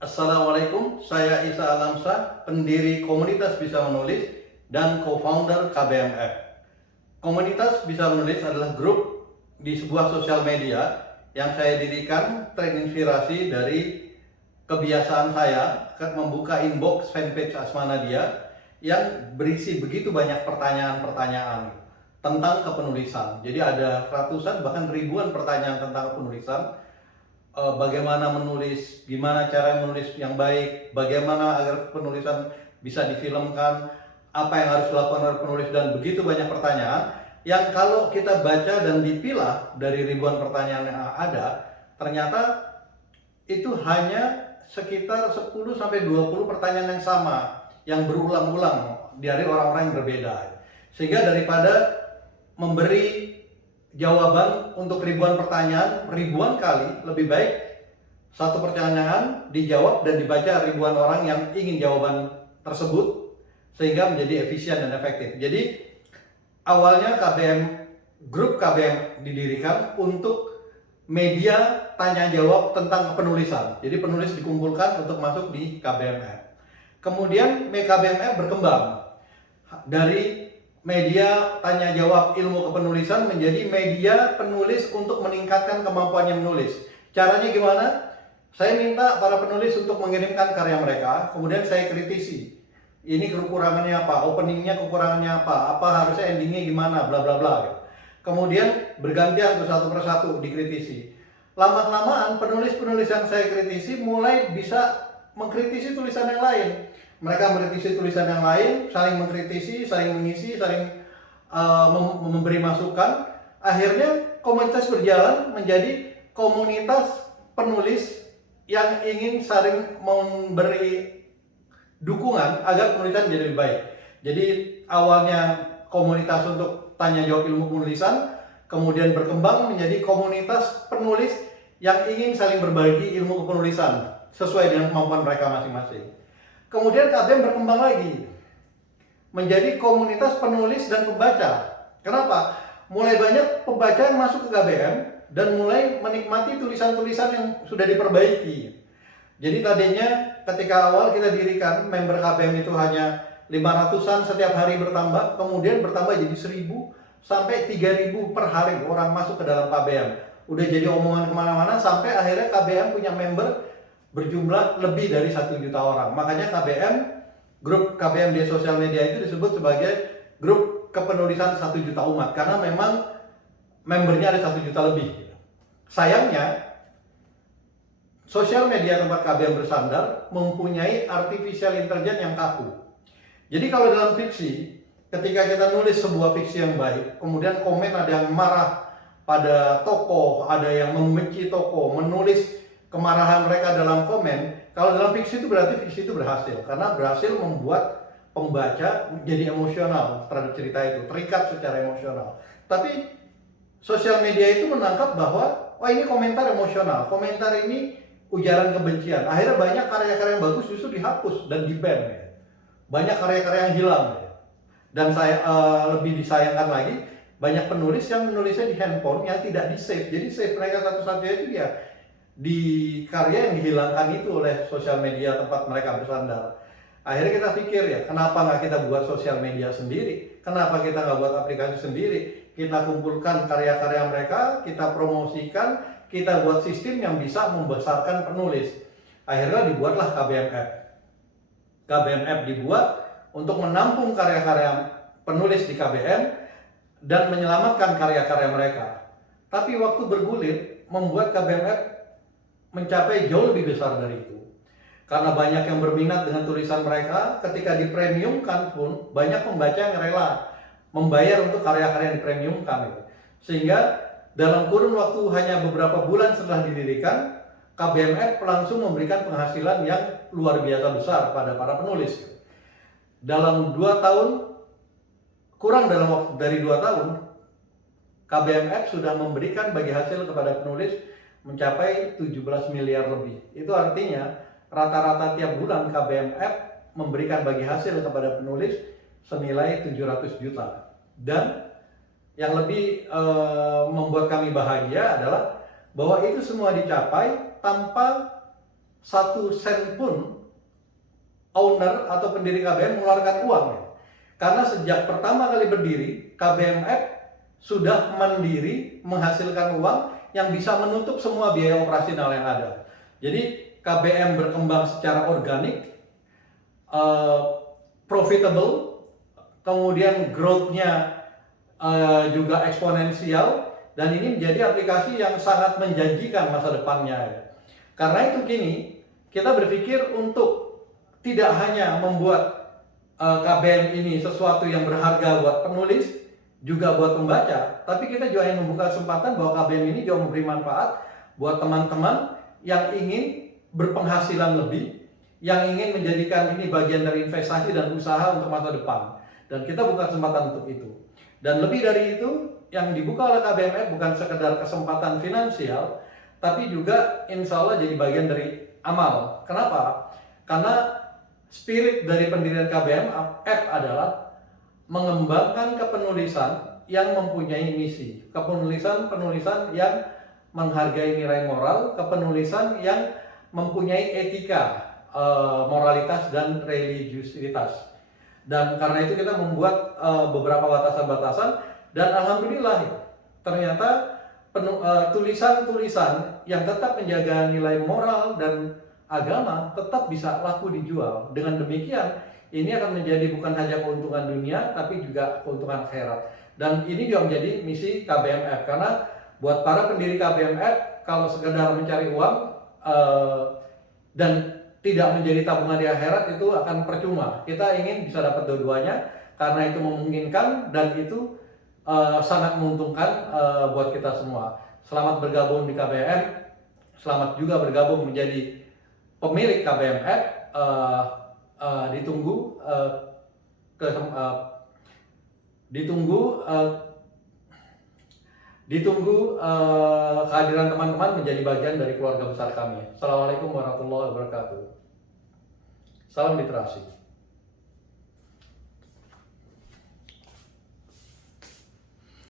Assalamualaikum, saya Isa Alamsa, pendiri komunitas Bisa Menulis dan co-founder KBMF. Komunitas Bisa Menulis adalah grup di sebuah sosial media yang saya dirikan terinspirasi dari kebiasaan saya membuka inbox fanpage Asma Nadia yang berisi begitu banyak pertanyaan-pertanyaan tentang kepenulisan. Jadi ada ratusan bahkan ribuan pertanyaan tentang kepenulisan. Bagaimana menulis, gimana cara menulis yang baik, bagaimana agar penulisan bisa difilmkan, apa yang harus dilakukan oleh penulis, dan begitu banyak pertanyaan yang kalau kita baca dan dipilah dari ribuan pertanyaan yang ada, ternyata itu hanya sekitar 10-20 pertanyaan yang sama yang berulang-ulang dari orang-orang yang berbeda. Sehingga daripada memberi jawaban untuk ribuan pertanyaan ribuan kali, lebih baik satu pertanyaan dijawab dan dibaca ribuan orang yang ingin jawaban tersebut, sehingga menjadi efisien dan efektif. Jadi awalnya grup KBM didirikan untuk media tanya jawab tentang penulisan. Jadi penulis dikumpulkan untuk masuk di KBMF. Kemudian KBMF berkembang dari media tanya jawab ilmu kepenulisan menjadi media penulis untuk meningkatkan kemampuannya menulis. Caranya gimana? Saya minta para penulis untuk mengirimkan karya mereka, kemudian saya kritisi. Ini kekurangannya apa? Openingnya kekurangannya apa? Harusnya endingnya gimana? Bla bla bla. Kemudian bergantian satu persatu dikritisi. Lama-kelamaan penulis-penulis yang saya kritisi mulai bisa mengkritisi tulisan yang lain. Mereka mengkritisi tulisan yang lain, saling mengkritisi, saling mengisi, saling memberi masukan. Akhirnya komunitas berjalan menjadi komunitas penulis yang ingin saling memberi dukungan agar penulisan menjadi lebih baik. Jadi awalnya komunitas untuk tanya jawab ilmu penulisan, kemudian berkembang menjadi komunitas penulis yang ingin saling berbagi ilmu kepenulisan sesuai dengan kemampuan mereka masing-masing. Kemudian KBM berkembang lagi menjadi komunitas penulis dan pembaca. Kenapa? Mulai banyak pembaca yang masuk ke KBM dan mulai menikmati tulisan-tulisan yang sudah diperbaiki. Jadi tadinya ketika awal kita dirikan, member KBM itu hanya 500-an setiap hari bertambah, kemudian bertambah jadi 1.000 sampai 3.000 per hari orang masuk ke dalam KBM. Udah jadi omongan kemana-mana sampai akhirnya KBM punya member berjumlah lebih dari 1 juta orang. Makanya grup KBM di sosial media itu disebut sebagai grup kepenulisan 1 juta umat, karena memang membernya ada 1 juta lebih. Sayangnya, sosial media tempat KBM bersandar mempunyai artificial intelligence yang kaku. Jadi kalau dalam fiksi, ketika kita nulis sebuah fiksi yang baik, kemudian komen ada yang marah pada tokoh, ada yang membenci tokoh, menulis kemarahan mereka dalam komen. Kalau dalam fiksi itu berarti fiksi itu berhasil, karena berhasil membuat pembaca menjadi emosional terhadap cerita itu, terikat secara emosional. Tapi sosial media itu menangkap bahwa wah, ini komentar emosional, komentar ini ujaran kebencian. Akhirnya banyak karya-karya yang bagus justru dihapus dan di-ban. Banyak karya-karya yang hilang. Dan saya lebih disayangkan lagi, banyak penulis yang menulisnya di handphone yang tidak di-save. Jadi save mereka satu-satunya itu dia di karya yang dihilangkan itu oleh sosial media tempat mereka bersandar. Akhirnya kita pikir, ya kenapa nggak kita buat sosial media sendiri? Kenapa kita nggak buat aplikasi sendiri? Kita kumpulkan karya-karya mereka, kita promosikan, kita buat sistem yang bisa membesarkan penulis. Akhirnya dibuatlah KBMF. KBMF dibuat untuk menampung karya-karya penulis di KBM dan menyelamatkan karya-karya mereka. Tapi waktu bergulir membuat KBMF mencapai jauh lebih besar dari itu. Karena banyak yang berminat dengan tulisan mereka, ketika dipremiumkan pun banyak pembaca yang rela membayar untuk karya-karya yang dipremiumkan. Sehingga dalam kurun waktu hanya beberapa bulan setelah didirikan, KBMF langsung memberikan penghasilan yang luar biasa besar pada para penulis. Dalam 2 tahun, kurang dalam waktu dari 2 tahun, KBMF sudah memberikan bagi hasil kepada penulis mencapai 17 miliar lebih. Itu artinya rata-rata tiap bulan KBMF memberikan bagi hasil kepada penulis senilai 700 juta. Dan yang lebih membuat kami bahagia adalah bahwa itu semua dicapai tanpa 1 sen pun owner atau pendiri KBM mengeluarkan uang. Karena sejak pertama kali berdiri, KBMF sudah mandiri menghasilkan uang yang bisa menutup semua biaya operasional yang ada. Jadi KBM berkembang secara organik, profitable, kemudian growth-nya juga eksponensial, dan ini menjadi aplikasi yang sangat menjanjikan masa depannya. Karena itu kini kita berpikir untuk tidak hanya membuat KBM ini sesuatu yang berharga buat penulis, juga buat pembaca, tapi kita juga ingin membuka kesempatan bahwa KBM ini juga memberi manfaat buat teman-teman yang ingin berpenghasilan lebih, yang ingin menjadikan ini bagian dari investasi dan usaha untuk masa depan. Dan kita buka kesempatan untuk itu. Dan lebih dari itu, yang dibuka oleh KBMF bukan sekedar kesempatan finansial, tapi juga insya Allah jadi bagian dari amal. Kenapa? Karena spirit dari pendirian KBMF adalah mengembangkan kepenulisan yang mempunyai misi, kepenulisan yang menghargai nilai moral, kepenulisan yang mempunyai etika, moralitas dan religiusitas. Dan karena itu kita membuat beberapa batasan-batasan, dan alhamdulillah ternyata tulisan-tulisan yang tetap menjaga nilai moral dan agama tetap bisa laku dijual. Dengan demikian, ini akan menjadi bukan hanya keuntungan dunia, tapi juga keuntungan akhirat. Dan ini juga menjadi misi KBMF, karena buat para pendiri KBMF, kalau sekedar mencari uang dan tidak menjadi tabungan di akhirat, itu akan percuma. Kita ingin bisa dapat dua-duanya, karena itu memungkinkan dan itu sangat menguntungkan buat kita semua. Selamat bergabung di KBM, selamat juga bergabung menjadi pemilik KBMF. Ditunggu kehadiran teman-teman menjadi bagian dari keluarga besar kami. Assalamualaikum warahmatullahi wabarakatuh. Salam literasi.